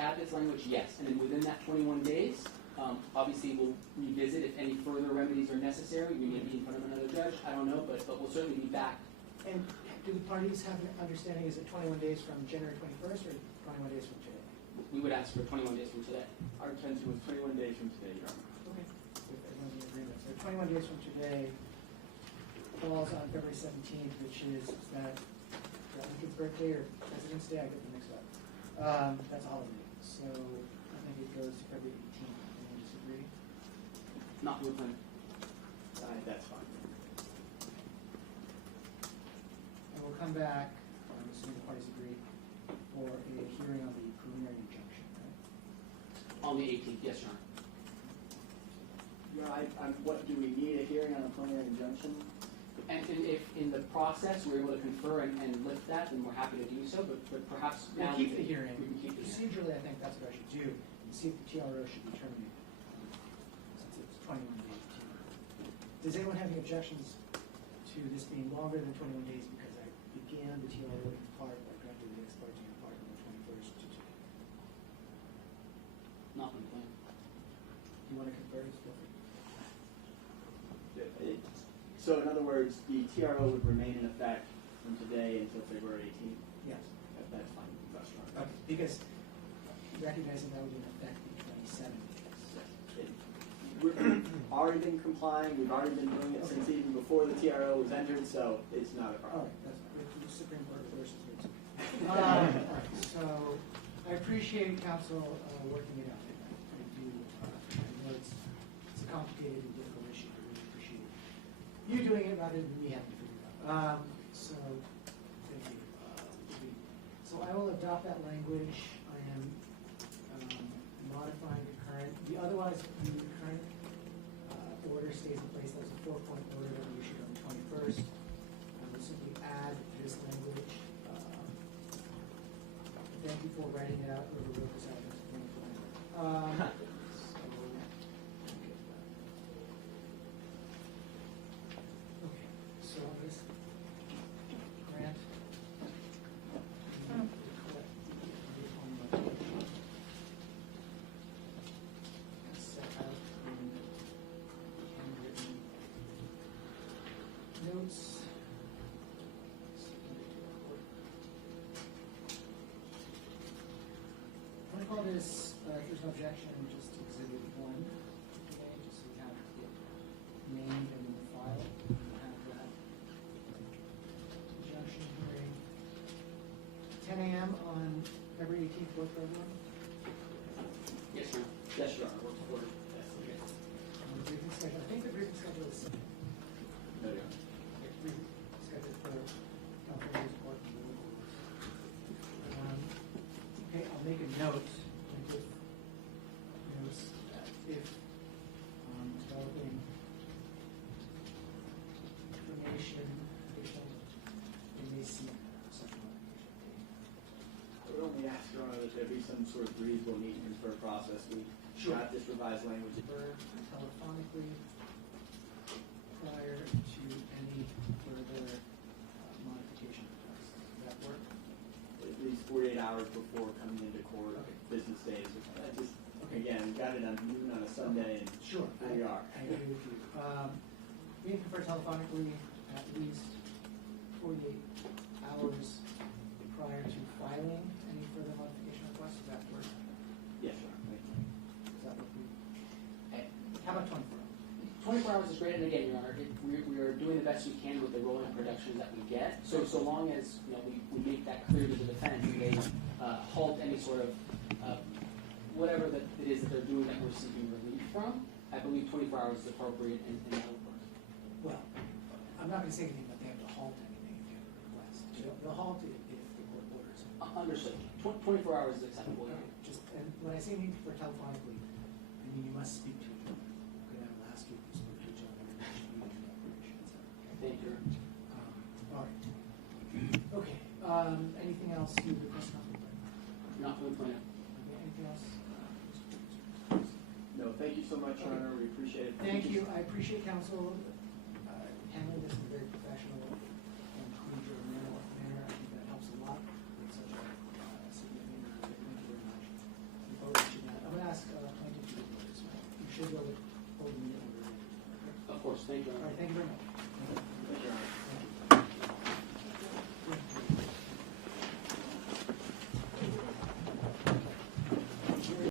add this language, yes. And then within that 21 days, obviously we'll revisit if any further remedies are necessary. We may be in front of another judge. I don't know, but we'll certainly be back. And do the parties have an understanding, is it 21 days from January 21st or 21 days from today? We would ask for 21 days from today. Our intention was 21 days from today, Your Honor. Okay. If everyone's in agreement. So 21 days from today falls on February 17th, which is that Lincoln's birthday or President's Day? I get them mixed up. That's a holiday. So I think it goes to February 18th. Anyone disagree? Not with them. That's fine. And we'll come back, assuming the parties agree, for a hearing on the preliminary injunction, right? On the 18th, yes, Your Honor. Your Honor, what do we need a hearing on a preliminary injunction? And if in the process we're able to confer and lift that, then we're happy to do so. But perhaps We'll now keep the hearing. We can keep the hearing. Procedurally, I think that's what I should do, and see if the TRO should be terminated, since it's 21 days. Does anyone have any objections to this being longer than 21 days because I began the TRO in part by granting the ex parte in part on the 21st to today? Not with them. Do you want to confer? Feel free. So in other words, the TRO would remain in effect from today until February 18th? Yes. That's fine. That's right. Okay, because recognizing that would be in effect in 27 days. We've already been complying. We've already been doing it since even before the TRO was entered, so it's not a All problem. right, that's fine. The Supreme Court reverses it. All right, so I appreciate counsel working it out. I do. I know it's a complicated and difficult issue. I really appreciate you doing it rather than me having to figure it out. So thank you. So I will adopt that language. I am modifying the current. Otherwise, the current order stays in place. That's a 4-point order that we issued on the 21st. I will simply add this language. Thank you for writing it out. Whoever wrote this out. That's wonderful. Okay. So this grant. Set out in handwritten notes. I'm going to call this, if there's no objection, just Exhibit 1 today, just so we have it named and in the file. We have that injunction hearing. 10 a.m. on February 18th, work for everyone? Yes, Your Honor. Yes, Your Honor. Works for it. Yes. Okay. The briefing schedule, I think the briefing schedule is No, Your Honor. briefing schedule for California's court and the local rules. Okay, I'll make a note, and give notice that if developing information, additional, they may see such modification. I would only ask, Your Honor, that there be some sort of reasonable need and confer process. We Sure. got this revised language. Or telephonically prior to any further modification requests. Does that work? At least 48 hours before coming into court, Okay. business days. Just, again, we got it on noon on a Sunday, and Sure. here we are. I agree with you. We can confer telephonically at least 48 hours prior to filing any further modification requests. Does that work? Yes, Your Honor. Thank you. Does that work for you? How about 24 hours? 24 hours is great, and again, Your Honor, we are doing the best we can with the rolling productions that we get. So long as we make that clear to the defense, and they halt any sort of whatever that it is that they're doing that we're seeking relief from, I believe 24 hours is appropriate, and that would work. Well, I'm not going to say anything, but they have to halt anything if they have a request. They'll halt it if the court orders it. Understood. 24 hours is acceptable. And when I say need for telephonically, I mean you must speak to each other. Okay, I will ask you if you spoke to each other in operations. Thank you. All right. Okay. Anything else you request? Not for the plan. Okay, anything else? No, thank you so much, Your Honor. We appreciate it. Thank you. I appreciate counsel handling this in a very professional and collegial manner. I think that helps a lot with such a significant. Thank you very much. course, thank you. All right, thank you very much. Thank you, Your Honor. Thank you.